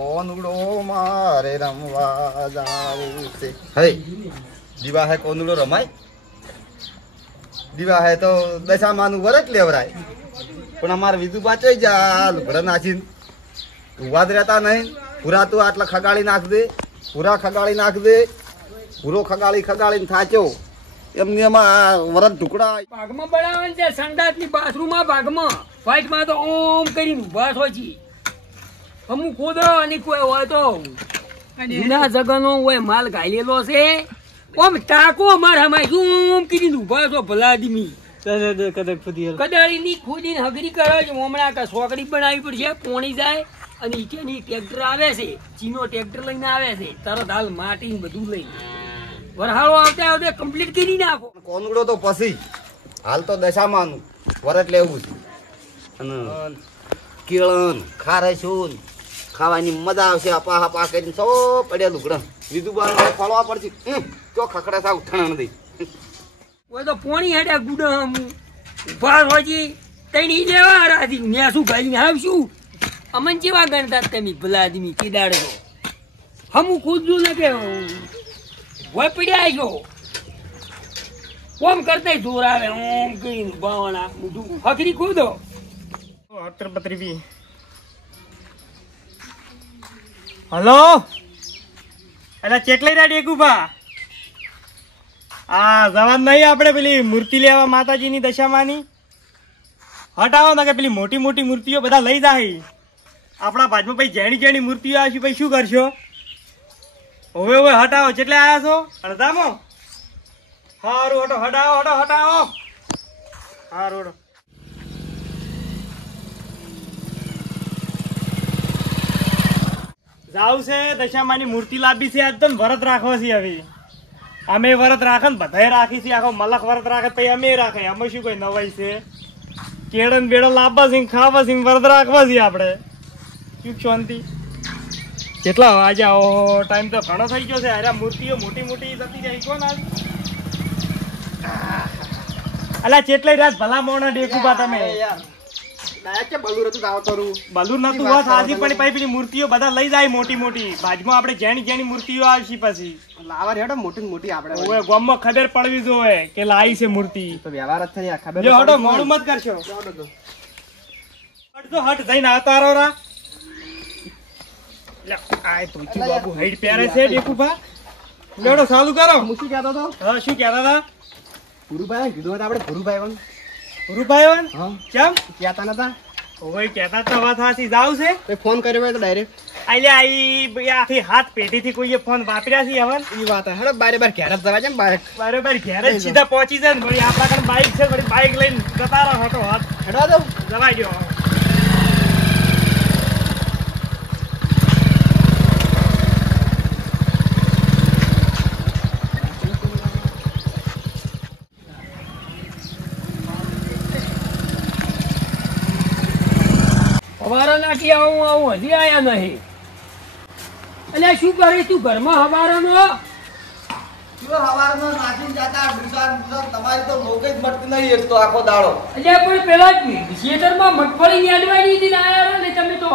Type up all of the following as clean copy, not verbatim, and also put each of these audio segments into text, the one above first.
કોનુડો મારે રમવા જાવું છે. હે દીવા હે કોનુડો રમાય? દીવા હે તો દશામાનું વરત લેવરાય. પણ અમારે બીજું બાચઈ જા ઘરે નાખીને ઉભા જ રહેતા નહીં. પૂરા તું આટલા ખગાડી નાખ દે, પૂરા ખગાડી નાખ દે. પૂરો ખગાડીને થાચ્યો એમની એમાં વરત ટુકડા ભાગમાં બનાવવાનું છે. સંડાસની બાથરૂમમાં ભાગમાં ફાઈટમાં તો ઓમ કરીને ઉભા છો છી. અમુક ખોદો અને કોઈ હોય તો જૂના જગનો હોય માલ ગાયેલો છે. ઓમ ટાકો અમારે હમાય ઓમ કરીને ઉભા છો ભલા આદમી. કદાળીની ખોદીને હગરી કરો છો. હમણાં કા સોકડી બનાવવી પડશે. પોણી જાય અને ઈટેની ટ્રેક્ટર આવે છે. ચીનો ટ્રેક્ટર લઈને આવે છે. તરત હાલ માટી બધું લઈને વરહાળો આવતા કમ્પ્લીટ કરી નાખો. કોનુડો તો પછી હાલ તો દશામાનું વરત લેવું છે. અને કેળન ખારેસું ખાવાની મજા આવશે. આપા હપા કરીને સૌ પડ્યા લુગડા બીજું બાર ફળવા પડશે. તો ખખડા સા ઉઠાણા નથી. ઓય તો પોણી હેડે ગુડા ઉભા હોજી તણી લેવા રાધી ને શું ગાઈને આવશું. અમન જેવા ગણતા તમે ભલા આદમી કીદાડો હમું ખુદું ને કે હોય પડ્યા છો. ઓમ કરતા જોર આવે ઓમ કરીને બાવણા બધું હકરી ખોદો. હલો એટલે ચેટલી રાડી ગુભા હા જવાન નહીં આપણે પેલી મૂર્તિ લેવા માતાજીની દશામાની હટાવો ને કે પેલી મોટી મોટી મૂર્તિઓ બધા લઈ જાય. આપણા ભાજમાં પછી જેણી મૂર્તિઓ આવશે પછી શું કરશો? હવે હટાવો ચેટલે આવ્યા છો? અડધામાં સારું હટો હટાવો સારું હટો. જાવ છે દશામાની મૂર્તિ લાવી છે. એકદમ વરત રાખવા છે. હવે અમે વરત રાખે ને બધાએ રાખી છે. આખો મલક વરત રાખે પછી અમે રાખે. અમે શું કોઈ નવાઈ છે? કેળન બેડન લાવવા છે ખાવા છે વરત રાખવા છે આપણે. શું શાંતિ કેટલા વાગ્યા? ઓહો ટાઈમ તો ઘણો થઈ ગયો છે. અરે મૂર્તિઓ મોટી મોટી જતી જાય કોણ આવી? અલા ચેટલી રાત ભલા મોણા ડેકુબા તમે બલુર નતું વાત હાજી પણ પેલી મૂર્તિઓ બધા લઈ જાય મોટી મોટી. ભાજમાં આપણે જેણી મૂર્તિઓ આવશે પછી લાવા હેડો મોટી મોટી આપણે ઓય ગામમાં ખબર પડવી જોઈએ કે લાઈ છે મૂર્તિ. તો વ્યવહાર જ થઈ ખબર. જો હટો મોડું મત કરશો. હટ જઈને આવતા રહો રા. આય તો બાબુ હાઈટ પહેરે છે ડેકુબા. લેડો ચાલુ કરો. હું શું કહેતો હતો? હા શું કહેતા હતા? ગુરુભાઈ કીધું હતું આપણે ગુરુભાઈ ગુરુભાઈ કેમ કહેતા નતા? ઓય કહેતા તો વાત સાચી. જાવ છે ફોન કર્યો હોય તો ડાયરેક્ટ આખી હાથ પેઢીથી કોઈએ ફોન વાપર્યા છે હવે એ વાત હેડો બારે ઘેર જ જવા છે. બરોબર ઘેર જ સીધા પહોંચી જાય ને વળી આપણા કણ બાઈક છે વળી બાઈક લઈને જતા રહો. હટો હાથ હેડો દો જવાઈ દો. હવારા નાખી આવું હજી આયા નહીં. એટલે શું કરે તું ઘરમાં હવારાનો? તમારી તો લોક જ મળતી નહીં એક તો આખો દાડો. એટલે પણ પેલા થિયેટરમાં મગફળી નેડવાની હતી ને આયા ને તમે તો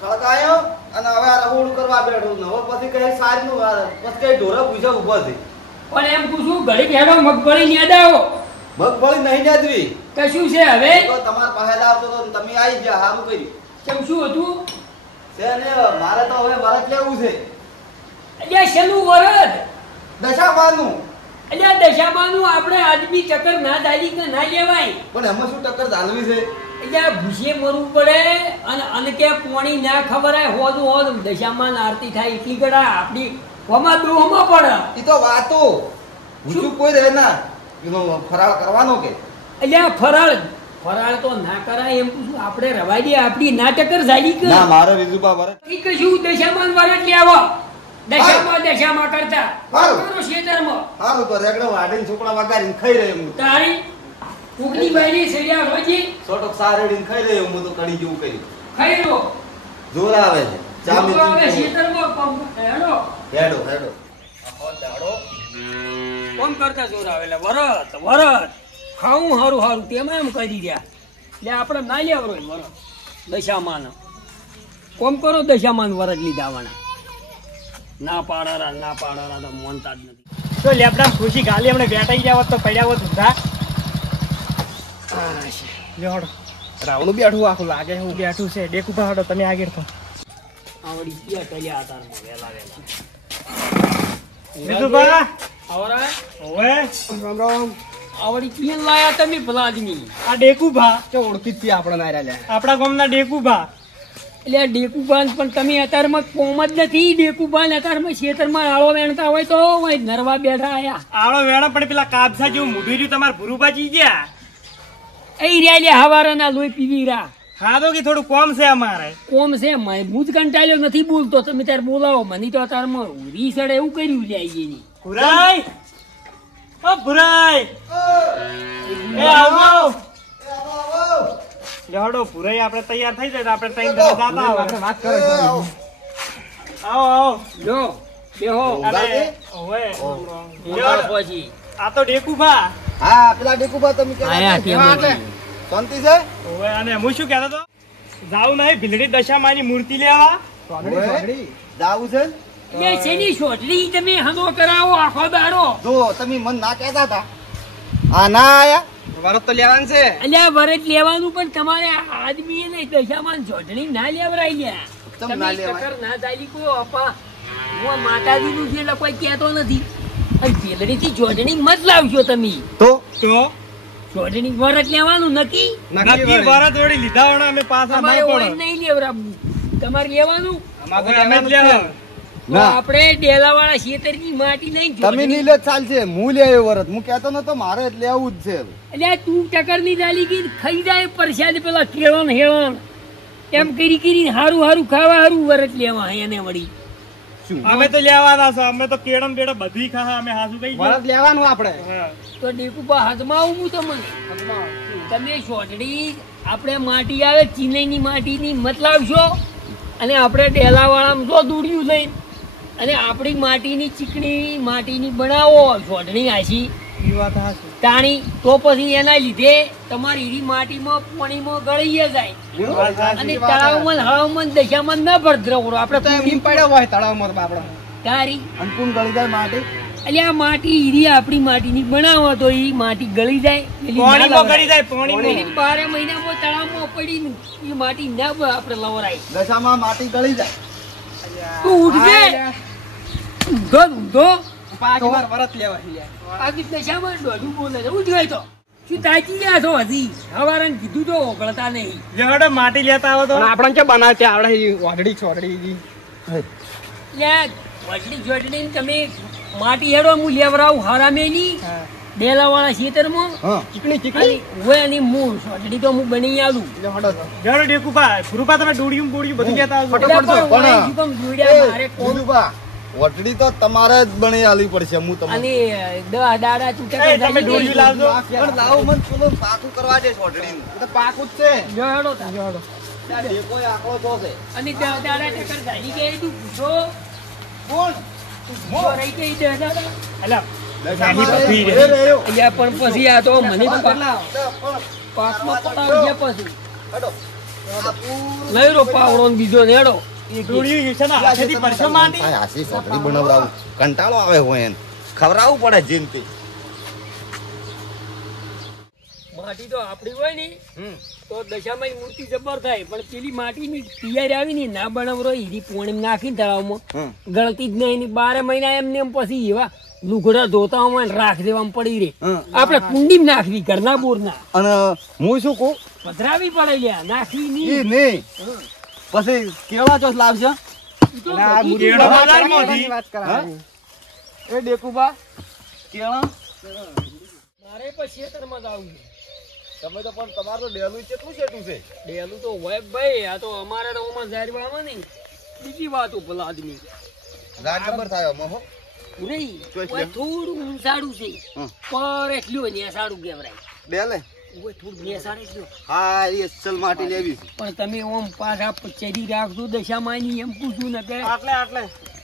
ખળકાયો અને હવે આ રહોડું કરવા બેઠો. હવે પછી કઈ સારી નું પછી કઈ ઢોરા પૂછા ઉભા છે. પણ એમ પૂછું ઘડી હેડો મગફળી નેડાવો. મગફળી નહીં નેદવી કશું છે હવે? તમારા પાસે આવતો તો તમે આવી ગયા સારું કર્યું. કેમ શું હતું? છે ને મારે તો હવે વરત લેવું છે. એટલે શેનું વરદ? દશામાનું. એટલે દશામાનું આપણે આદમી ટક્કર ના દાલી કે ના લેવાય. પણ એમાં શું ટક્કર ચાલવી છે? એટલે ભૂસે મરવું પડે અને કે પોણી ના ખબરાય હોદ દશામાન આરતી થાય એટલી ગડા આપણી હોમાં દોહમાં પડે. એ તો વાતો પૂછું કોઈ રહે ના એનો ફરાળ કરવાનો કે? એટલે ફરાળ તો ના કરાય એમ પૂછું. આપણે રવાઈ દે આપણી ના ટક્કર જાય કે ના મારે વિજુબા વરત કશું દશામાન વરત લેવા. દશામાં કરતા ખેતરમાં સારું તો રેગડો વાડીને છોકરા વગાડીને ખાઈ રહ્યો હું. તારી ઉગની બારી સળિયા રોજી છોટો સારેડીને ખાઈ રહ્યો હું તો કડી જેવું કર્યું. ખાઈ લો જોર આવે છે. ખેતરમાં હેડો હેડો આખો દાડો કોમ કરતા જોર આવેલા વરત ખાવું હારું તેમાં એમ કરી રહ્યા. એટલે આપણે ના લેવરો વરત દશામાં કોમ કરો દશામાં વરજ લીધા વાળા ના પાડારા તો મોનતા જ નથી. તો લેપડા ખુશી ગાલી હમણે બેઠાઈ જાવ તો પડ્યા હોત ઊંધા. લેવડો રાવણું બેઠું આખું લાગે હું બેઠું છે. ડેકુ પહાડો તમે આગળ થો. આવડી ક્યાં કર્યા હતા વેલા બીજું બા આવરા ઓવે રામ રામ. આવડી ક્યાં લાયા તમે ભલા આદમી? આ ડેકુ ભા ચો ઓળખી જ આપણે નાયરા લે. આપણા ગામના ડેકુ ભા. એટલે આ ડેકુબાન પણ તમે અત્યારમાં કોમ જ નથી. ડેકુબાન અત્યારમાં ખેતરમાં આળો વેણતા હોય તો હોય નરવા બેઠા આયા. આવડો વેણા પણ પેલા કાબસા જેવું મોઢું રહ્યું તમારે ભૂરુબાજી ગયા. એ રહ્યા લે હવારાના લોહી પીવી રહ્યા. હા તો કે થોડું કોમ છે અમારે. કોમ છે હું જ કંટાળ્યો નથી બોલતો. તમે ત્યારે બોલાવો મને તો અત્યારમાં રીસડ એવું કર્યું લે એની. ભુરાઈ ઓ ભુરાઈ એ આવો લેવડો ભુરાઈ આપણે તૈયાર થઈ જાય તો આપણે ત્રણ જણા જાતા આપણે વાત કરે છે. આવો આવો લો બેહો. અરે ઓવે બોલાવો પછી. આ તો ડેકુ ભા. હા પેલા ડેકુબા તમે આયા કેવા કેમ છે? શાંતિ છે? ઓવે અને હું શું કહેતો તો જાવ નહીં ભીલડી દશામાની મૂર્તિ લેવા. સોગડી, સોગડી. જાવું છે? એ શેની છોટલી તમે હનો કરાવો આખો દાડો. જો તમે મન ના કહેતા હતા આ ના આયા વરત તો લેવાનું છે. અલ્યા વરજ લેવાનું પણ તમારે આદમી ને દશામાં જોડણી ના લેવરાઈ ગયા. ચમ તમે ના લેવાય? ચક્કર ના ચાલી કોઈ અપા હું માતાજીનું છે એટલે કોઈ કહેતો નથી. અને પેલડીથી જોડણી મત લાવજો તમે. તો તો જોડણી વરજ લેવાનું નક્કી. નક્કી વરત વળી લીધા હોણા અમે પાછા તમારે ના ઓય પડો. નહીં લેવરાવું. તમારે લેવાનું અમારે તો અમે જ લેવાનું જ લેવા. છે. તો ના. આપણે ડેલાવાળા શેતરની માટી નહીં તમે જોડણી. નહીં લે ચાલશે હું લે એ વરત હું કહેતો નતો મારે જ લેવું જ છે. એટલે તું ટકર ની દાલી ગઈ ખાઈ જાય પરસાદ પેલા કેળણ હેળણ એમ કરી હારું હારું ખાવા હારું વરત લેવા એને વળી. શું અમે તો લેવાના છો. અમે તો કેળમ બેડમ બધી ખા અમે હાસુ કઈ વરત લેવાનું આપણે. તો ડેકુપા હાથમાં આવું તમને તમે શોધડી આપણે માટી આવે ચીનઈની માટીની મત લાવશો અને આપણે ડેલાવાળામાં જો દૂડિયું લઈને અને આપણી માટીની ચીકણી માટીની બનાવો શોધણી આછી ઈ વાત હાચી. તાણી તો પછી એના લીધે તમારી હીરી માટીમાં પાણીમાં ગળી જાય વાત હાચી. અને તળાવમાં હળાવમાં દશામાં ના ભરદ્રવડો આપણે તો એમ પૂરી પડ્યો હોય તળાવમાં તો આપણે. તારી અનપૂર્ણ ગળી જાય માટી એટલે આ માટી હીરી આપણી માટીની બનાવો તો એ માટી ગળી જાય પેલી ના પાણીમાં લવરાય. ગળી જાય પાણીમાં. પેલી 12 મહિનામાં તળાવમાં પડી એ માટી ના આપણે લવરાય. દશામાં માટી ગળી જાય. તું ઉઠજે ઊંધો ઊંધો પાછી વાર વરત લેવા છે. આખી દશામાં દોઢું બોલે છે ઉઠ ગઈ તો શું તાકી ગયા છો હજી હવારે કીધું તો ઓગળતા નહીં. લેવડો માટી લેતા આવો તો પણ આપણને કે બનાવતે આવડે ઈ વાઘડી છોડડી ઈ. વડલી જોડણી તમે માટી હેડો હું લેવરાવું હરામેની હા. ડેલાવાળા ખેતરમાં હા ચીકણી ચીકણી. અને હોય અને હું સોટડી તો હું બની આલું. એટલે હડો તો. લેવડો ડેકુપા ભુરુપા તમે ડોડિયું બોડિયું બધું લેતા આવજો. એટલે પણ પણ- હોય શું કામ જોડ્યા મારે કોમ બીજુબા, વટડી તો તમારે જ બની આલવી પડશે હું તમને અને દાડા ચૂંટા એ તમે ડોડિયું લાવજો. પણ લાવો મને પેલું પાકું કરવા દે છોટડીનું. એ તો પાકું જ છે. જોડો તા. કોઈ આંકડો તો છે. અને દાડા ટકર ગાડી ગઈ તું પૂછો કોણ? જો રહી ગઈ દાડા. અલા દશામાં બધી એ રહ્યો. અહીંયા પણ પછી આ તો મને તો કેટલા? પાકમાં પડાવી ગયા પછી હેડો. આ પૂરું લઈ રો પાવડો ને બીજો નેડો ડોડિયું છે ને હાથેથી પરસો માટી. આ હાસી છોકરી બનાવડાવું કંટાળો આવે હોય એને ખવડાવવું પડે જેમ કે માટી તો આપડી હોય ને તો દશામાં મૂર્તિ જબર થાય પણ પેલી માટીની તૈયારી આવી ને ના બનાવરો હીરી પોણી નાખીને તળાવમાં ગળતી જ નહીં ને 12 મહિના એમને એમ પછી એવા લુગડા ધોતા હોય ને રાખ દેવામાં પડી રે આપણે કુંડી નાખવી ઘરના બોરના અને હું શું કહું પધરાવી પડે લ્યા નાખવી ઈ નહીં નહીં પછી કેળા ચોસ લાવશે ઈ તો અને આ બધી મૂર્તિ કેળા વાત બજારમાં કરવાની હતી. વાત કરવાની. એ ડેકુબા કેળા મારે પછી ખેતરમાં જ આવવું છે. તમે તો પણ તમારું તો ડેલું કેટલું છેટું છે ડેલું તો હોય ભાઈ આ તો અમારે તો ઓમાં જાહેરમાં નહીં બીજી વાતો ભલા આદમી રાત નંબર થાય અમે હો નહીં ચોઈસ ઓય લે. થોડું ઊંચાડું છે હમ. પર એટલું નેસાડું કહેવાય ડેલે ઓય થોડું નેસાડ એટલું હા એ અસલ માટી લેવી છે. પણ તમે ઓમ પાછા ચડી રાખજો દશામાની એમ પૂછ્યું ને કે આટલે આટલે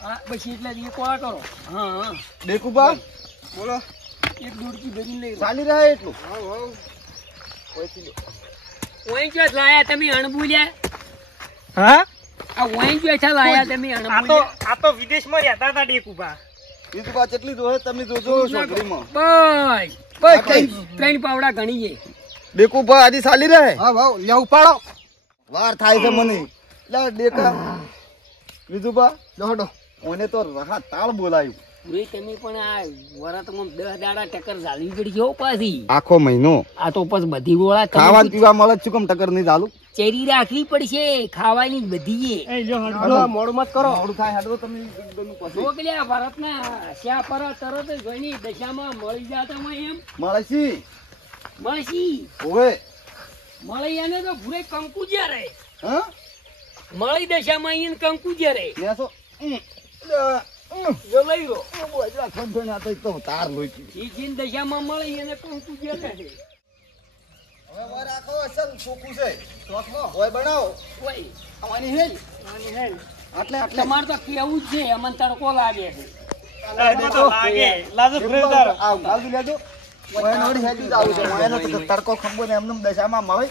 આ પછી એટલે એ કોળા કરો હા હા ડેકુબા બોલો. એક દોડકી ભરીને લઈ ચાલી રહ્યા એટલું ઓય ક્યાં લાયા તમે અણબુલ્યા હા આ વાઈ બેઠા લાયા તમે આ તો વિદેશમાં રહેતા હતા ડેકુભા. વિધુબા કેટલી જોહે તમે જોજો છોકરીમાં. બસ બસ ત્રણ પાવડા ગણી છે. ડેકુભા આજે ચાલી રહે. હા ભાવ લે ઉપાડો વાર થાય છે મને. લા ડેકા વિધુબા દોડો ઓને તો રાહત તાળ બોલાયું. પૂરી તમે પણ આ વરાતમાં 10 દાડા ટક્કર ચાલવી પડી છે હો પાછી. આખો મહિનો આ તો પછી બધી ગોળા ખાવા પીવા મળે શું કેમ ટક્કર નહીં ચાલુ? ચેરી રાખવી પડશે ખાવાની જ બધી એ જો હળો. હળો મોડું મત કરો મોડું થાય હાડો તમે એકદમ પછી મોકલ્યા ભારતના શ્યા પર તરત જ ઘણી દશામાં મળી જાતા હોય એમ મળે છે માસી ઓવે મળી એને તો ભૂરે કંકુ જ્યારે હા મળી દશામાં એને કંકુ જ્યારે બેસો જો લઈ લો બોજરા ખંભે ના તો તાર લોઈ ઈ જીન દશામાં મળી એને કંકુ જ્યારે છે હવે વાર રાખો અસલ છોકું છે ચોકમાં ઓય બનાવો ઓય આવવાની હેલ આટલે આટલે તમારે તો કેવું જ છે અમને તડકો લાગે છે લાગે લાજો ફ્રેઝર. આવ ગાલ લેજો ઓય નોડી હેડી જ આવું છે ઓયનો તો તડકો ખંભો ને એમનેમ દશામાં મળે.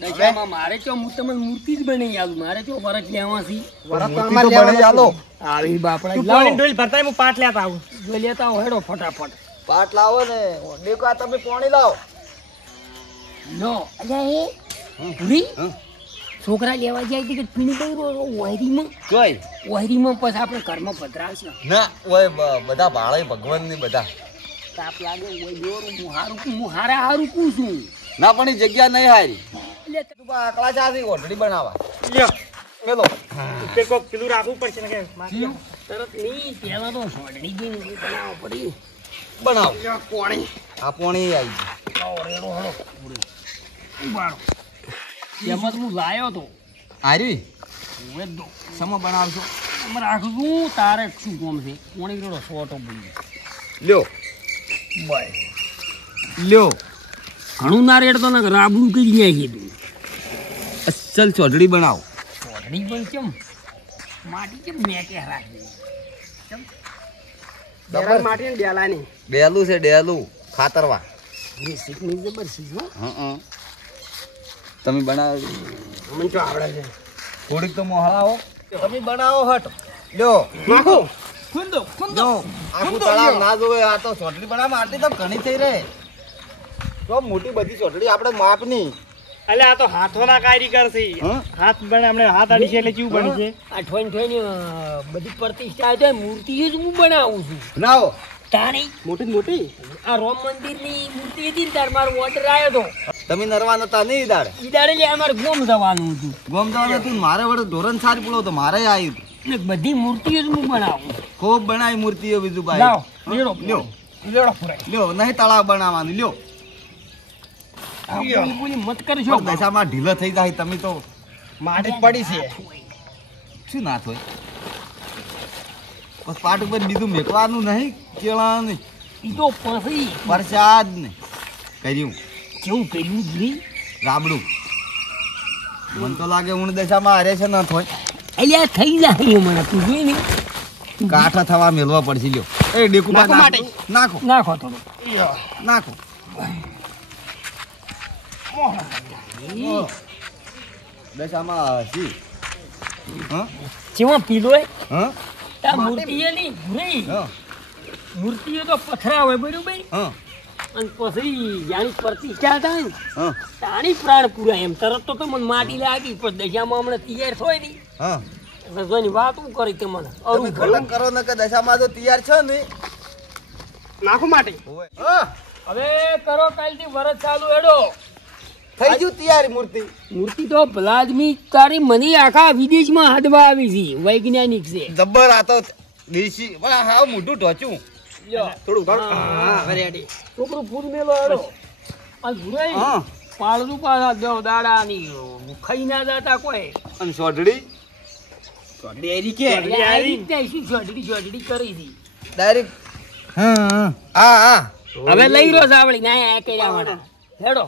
દશામાં મારે તો હું તમને મૂર્તિ જ બનાવી આલું મારે તો વરસ લેવાથી વરત અમાર લેવાની આલો આવી બાપડા તું લાવો પાણી ડોલ ભરતાય હું પાટ લેતા આવું. જો લેતા આવો હેડો ફટાફટ પાટ લાવો ને દેખો આ તમે પાણી લાવો. નો અલ્યા એ પૂરી છોકરા લેવા જાય તો કે પીણી બઈ વાયરીમાં જોઈ વાયરીમાં પછી આપણે ઘરમાં પધરાવશે ના ઓય બધા ભાળે ભગવાન ની બધા તાપ લાગે ઓય દોરું હું હારું પૂછું ના પણ એ જગ્યા નહીં હારી. એટલે તું બા આકલા ચાથી ઓઢડી બનાવા લ્યો મેલો ઉપર કોક પેલું રાખવું પડશે ને કે મારી જાવ. તરત નહીં પહેલા તો સોડણી ગઈ ને બનાવવા પડી બનાવ કોણી આ પોણી આવી રેડો હળો ઉભારો એમાં હું લાયો તો હારી વેદો સમો બનાવશો અમે રાખું તારે શું કોમ છે કોણી રેડો સોટો બોલી લ્યો બાય લ્યો ઘણું ના રેડતો ને રાબડું કરી જાય કીધું અસલ ચોઢડી બનાવો. સોડણી પણ કેમ માટી કેમ મેં કે રાખી ડેલા માટી ને ડેલાની ડેલું છે ડેલું ખાતરવા. રેસીપી જબરજસ્ત હો હં તમે બનાવો મને તો આવડે છે થોડીક તો મોહળાવો તમે બનાવો હટ લ્યો નાખો જો આખું તળાવ ના જોવે આ તો ચોટલી બનાવવા આટલી તો ઘણી થઈ રહે તો મોટી બધી ચોટલી આપણે માપની. અલે આ તો હાથોના કારીગર છે. હં? હાથ બને હમણે હાથ આડી છે એટલે કેવું બની છે. આ ઠોઈને બધી પ્રતિષ્ઠા છે મૂર્તિ જ હું બનાવું છું બનાવો તાણી મોટી મોટી આ રામ મંદિરની મૂર્તિ હતી ને તાર મારો ઓર્ડર આવ્યો હતો તમે નરવા નતા નહીં દાડે ઈ દાડે લે અમારે ગોમ જવાનું હતું ગોમ જવાનું હતું ને મારે વડે ધોરણ સારી પડો તો મારે આવ્યું હતું. ને બધી મૂર્તિઓ જ હું બનાવું ખૂબ બનાવી મૂર્તિઓ બીજું લાવ ભાઈ લેડો લ્યો લેડો ફરાય લ્યો નહીં તળાવ બનાવવાનું લ્યો આ બોલી બોલી મત કરજો દશામાં ઢીલો થઈ જાય તમે તો માટી પડી છે શું ના થાય બસ પાટ ઉપર બીજું મેકવાનું નહીં કેળા નહીં ઈ તો પછી પ્રસાદ ને કર્યું કેવું કર્યું ગીરી રાબડું મને તો લાગે ઊણ દશામાં હારે છે ના થાય અલ્યા થઈ જાય મને તું જોઈ ને કાંઠા થવા મેલવા પડશે લ્યો એ ડેકુ નાખો નાખો માટી. નાખો નાખો થોડું નાખો દશામાં હસી હા જેમાં પીલો હા આ મૂર્તિઓ નહીં ભૂરી હા મૂર્તિઓ તો પથરા હોય બરોબર હા અને પછી જાણી પ્રતિષ્ઠા થાય ને હા તાણી પ્રાણ પૂરા એમ તરત તો તમને માટી લાગી પણ દશામાં હમણાં તૈયાર થાય નહીં હા એટલે જોની વાત હું કરી તમને તમે અરું ખતમ કરો ને કે દશામાં તો તૈયાર છો ને નાખો માટી હા હવે કરો કાલથી વરસ ચાલુ હેડો થઈ ગયું તૈયાર મૂર્તિ મૂર્તિ તો ભલાદમી તારી મને આખા વિદેશમાં હાડવા આવી છે વૈજ્ઞાનિક છે જબ્બર આ તો દેશી પણ આ હાવ મોઢું ઢોચ્યું લ્યો. થોડું ઘણું હા. હા રેડી છોકરું ફૂલ મેલો હેડો અને ભૂરાઈ હા પાળતું પાછા દેવ દાડાની ખાઈ ના જાતા કોઈ અને સોઢડી ડેરી કે એટલે આ રીતે શું જોડડી કરી હતી ડાયરેક્ટ હા હા હા હવે લઈ રહ્યો સાવળી ના આ કર્યા વાળા હેડો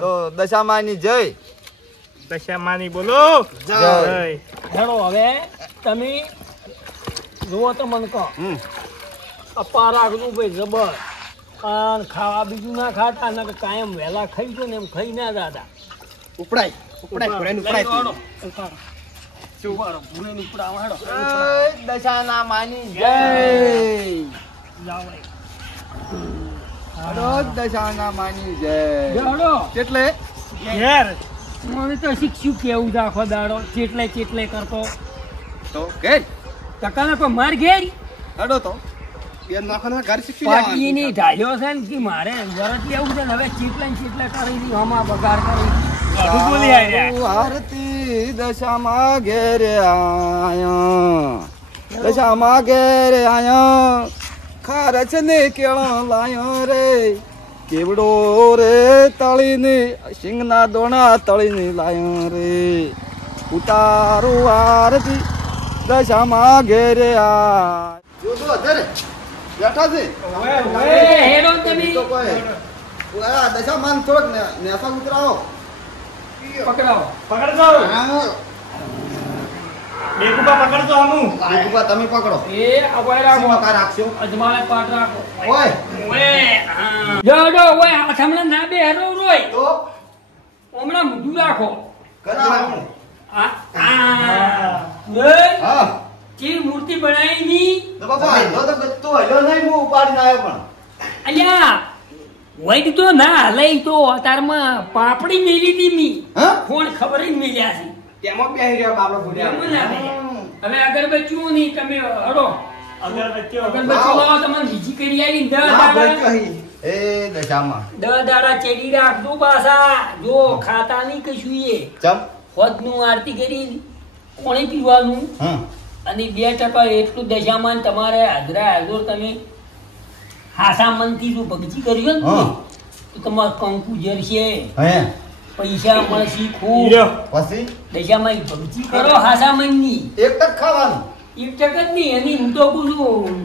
તો દશામાની જય દશામાની બોલો જય. હેડો હવે તમે જુઓ તો મને કહો હમ અપા રાખનું ભાઈ જબર અને ખાવા બીજું ના ખાતા ને કાયમ વહેલા ખાઈ ગયો ને એમ ખાઈ ના જાતા ઉપડાય ઉપડાય ઘોડાને ઉપડાય લઈ લો, બરો ભૂરેન ઉપડાવો હેડો જય દશાના માની જય જાવ હડો દશાના માની જય હેડો એટલે ઘેર મને તો શીખ્યું કેવું રાખો દાડો ચેટલે કરતો તો કે ટકાના કોઈ માર ઘેર હડો તો બે નાખો ઘર શીખી પાટીની ઢાલ્યો છે ને કે મારે વરત લેવું છે ને હવે ચેટલે કરી દી હમા બગાર કરી બધું બોલી આવ્યા આરતી દશામાં ઘેરે આયા દશામાં ઘેરે આયા ખારચ ને કેળો લાયો રે કેવડો રે તળીને સિંગના દોણા તળીને લાયો રે ઉતારું આરતી દશામાં ઘેરે આ જો અત્યારે બેઠા છે હેડો તમે તો કોઈ દશામાન થોડોક નેસા ઉતરાવો પકડાવો પકડજો બેકુબા પકડજો અમુ દીકુબા તમે પકડો એ અવાય રાખો સીમા કા રાખશો અજમાળે પાટ રાખો ઓય જોડો ઓય હાથ હમણાં ના બે હેરો રોય તો હમણાં મૂઢું રાખો કરા રાખો આ ઓય હા જે મૂર્તિ બનાવી ની તો બાપા હલ્યો તો ગત્તો હલ્યો નહીં હું ઉપાડીને આવ્યો પણ અલ્યા વૈદ તો ના લઈ તો અતારમાં પાપડી મેલી દી મી હા કોણ ખબર જ મેલ્યા છે તેમાં બેહી રહ્યો બાબલો ભૂલ્યા એમ ના મેલ્યા. હવે અગરબત્તીઓ ની તમે હડો અગરબત્તીઓ અગરબત્તીઓ લાવો તમને બીજી કરી આવી ને એ દશામાં 10 દાડા ચેડી રાખજો પાછા જો ખાતા નહીં કશું એ ચમ હોદનું આરતી કરી કોણે પીવાનું હા અને 2% એટલું દશામાન તમારે હાજરા હાજર તમે હાસા મનથી જો ભગજી કર્યો ને હા. તો તમારે કંકુ જરશે હે પૈસા મળશે ખૂબ લ્યો. પછી દશામાં ભગજી કરો હાસા મનની એક તક ખાવાનું એક ટક જ નહીં એની હું તો પૂછું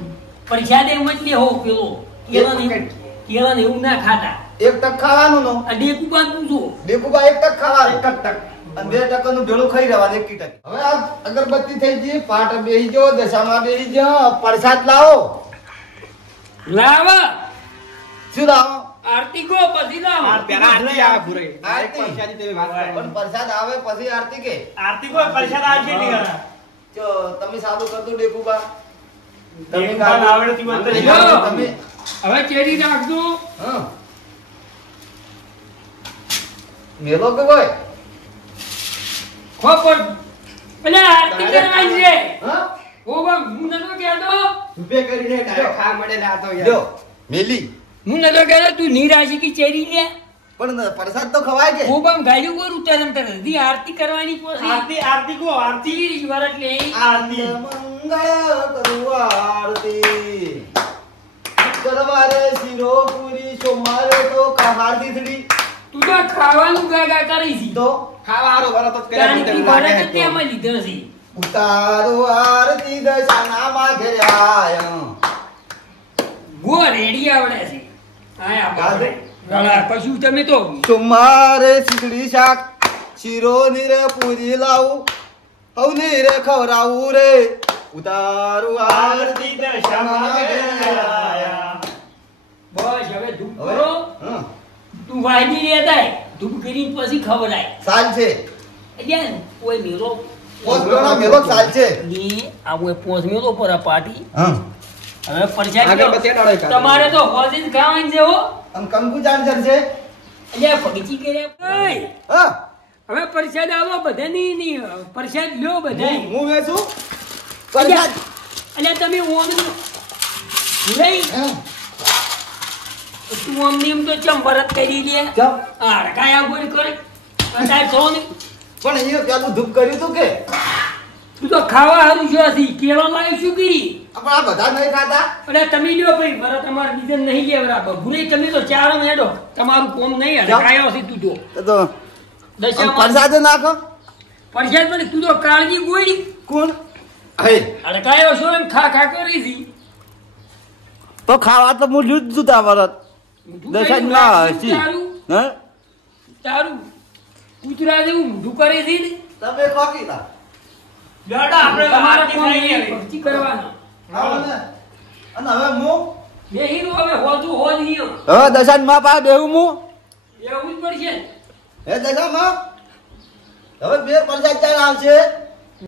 પ્રસાદે એમ જ લેવો પેલો કેળા ને એવું ના ખાતા એક તક ખાવાનું નો આ ડેકુબાન પૂછો દીકુબા એક તક ખાવાનું એક તક અને 2% નું ભેળું ખાઈ રહેવાનું એક ટક હવે આ અગરબત્તી થઈ ગઈ પાટ બેહી ગયો દશામાં બેહી ગયો પ્રસાદ લાવો લાવા શું લાવો આરતી કો પછી લાવો પેલા આરતી આ ભૂરે આરતી. પૈસાની તમે વાત કરો પણ પ્રસાદ આવે પછી આરતી કે આરતી કોઈ પ્રસાદ આવશે નહીં ઘણા. જો તમે સાદું કરતું ડેકુબા દેખભાલ આવડતી હોય તો તમે જો. તમે હવે ચેરી રાખજો હા મેલો કે ભાઈ ખોપર પેલા આરતી કરવાની છે હા ઓ બા હું નતો કહેતો રૂપિયા કરીને ડાયરેક્ટ ખા મળે ના તો જો યાર મેલી હું નતો કહેતો તું નિરાશી કી ચેરી લે પણ પ્રસાદ તો ખવાય કે ઓ બા ગાયું કરું તરમ દી આરતી કરવાની પછી આરતી કો આરતી તીર વરત લે આરતી મંગળ કરું આરતી કરવારે શિરો પૂરી સોમારે તો કહાર દીધડી તું તો ખાવાનું ગાગા કરી છી તો ખાવાનો વરત જ કર્યા કારણ કે તમે વરત લાગે જ તેમાં લીધો છે ઉતારો આરતી દશાના માં ઘરે આયો ગો રેડી આવડે છે આયા બાપરે ગળા કશું તમે તો સોમારે શીખડી શાક શિરો નીરે પૂરી લાવું હવની રે ખવરાવું રે ઉતારું આરતી આરતી દશામાં ઘેર આયા. બસ હવે ધૂપ હવે કરો હા તું વાયદી રહેતા ધૂપ કરીને પછી ખવડાય સાલ છે એટલે કોઈ મેલો પોત ગણો મેલો સાલ છે ની આ કોઈ પોસ મેલો પર આ પાર્ટી હા હવે પરચાઈ અગરબત્તી અડાડો કાઢો. તમારે તો હોજી જ ખાવાની છે હો અને કંકુ ચાંચર છે એટલે ભગજી કર્યા ઓય, હા હવે પરસાદ આવો બધાની ની પરસાદ લ્યો બધા હું વેચું પ્રસાદ એટલે તમે ઓમ લઈ હા તું અમને એમ તો ચમ ભરત કરી લે ચમ આ રકાયા બોલ કરે અત્યારે છો ને પણ અહીંયા પેલું ધૂપ કર્યું તું કે તું તો ખાવા હારું છો હસી કેળો લાવી શું કરી પણ આ બધા નહીં ખાતા એટલે તમે લ્યો ભાઈ ભરત અમારે બીજે નહીં લેવરા બભુરે તમે તો ચારો હેડો તમારું કોમ નહીં હડકાયો છે તું તો તો દશામાં પ્રસાદ નાખો પરસાદ પણ તું તો કાળજી ગોળી કોણ હે હડકાયો છો એમ ખા ખા કરી છી તો ખાવા તો હું લીધું છું તા વરત દશાદ ના હસી હે તારું કૂતરા જેવું મોઢું કરે છે ને તમે કોકી તા બેટા આપણે તમારા આરતી કોમ થઈ નહીં, ગઈ. ભક્તિ કરવાના આવો ને અને હવે હું બેહીરો હવે હોતું હોજ નહીં હવે દશાદ માં પા બેહું હું એવું જ પડશે હે દશા માં હવે બે પ્રસાદ ચાલ આવશે